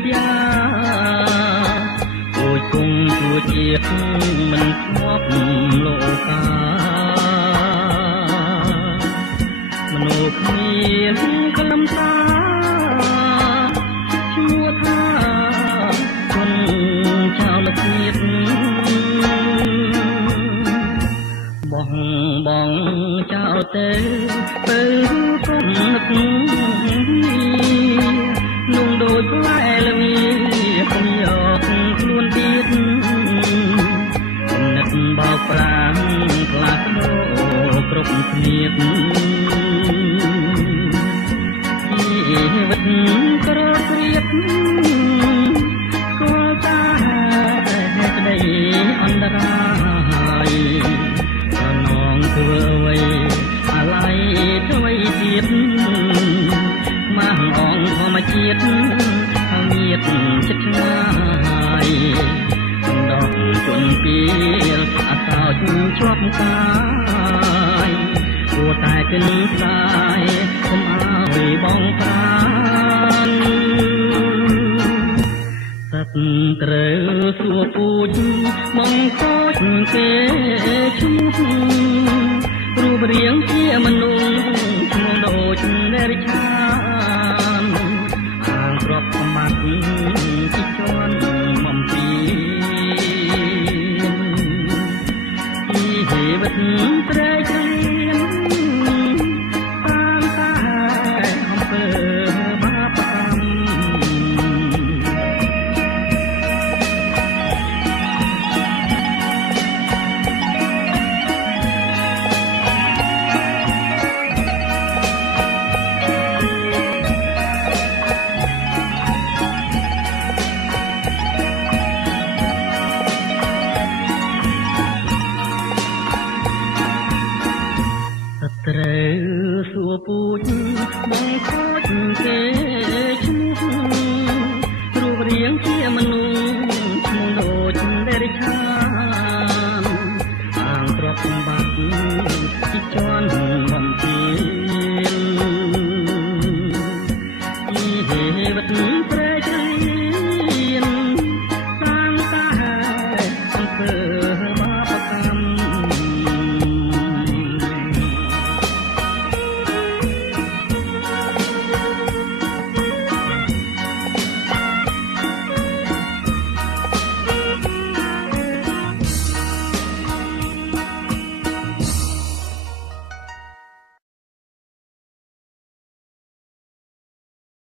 ផ្យាជួយគង់ជួយជាតិមិនធ្លាប់លោកាមនុស្សគ្មានខ្លឹមសារឈ្មោះថាជនចោលជាតិបងចោលទៅទៅគុំនឹកนุ่งโดยផ្លែល្ងាកុំយកខ្លួនទៀតនឹកបោកប្រាំខ្លាចដោគ្រប់គ្នាជីវិតក្រគ្រៀបស្គាល់តាក្តីអន្តរាយប្រណងធ្វើអ្វីអាឡ័យអ្វីទៀតម៉ាស់អងធម្មជាតិងៀតចិត្តឆ្ងាយដកជន់ពីលអសោចជាប់កាយគួរតែគិនស្ដាយកុំឲ្យបងប្រានសត្វត្រូវសួរពូជបងខូចគេឈ្មោះរូបរាងជាមនុស្សឈ្មោះដូចនារីឆាទ្រព្យសម្បត្តិជីជាន់បំពេញជីវិតត្រែក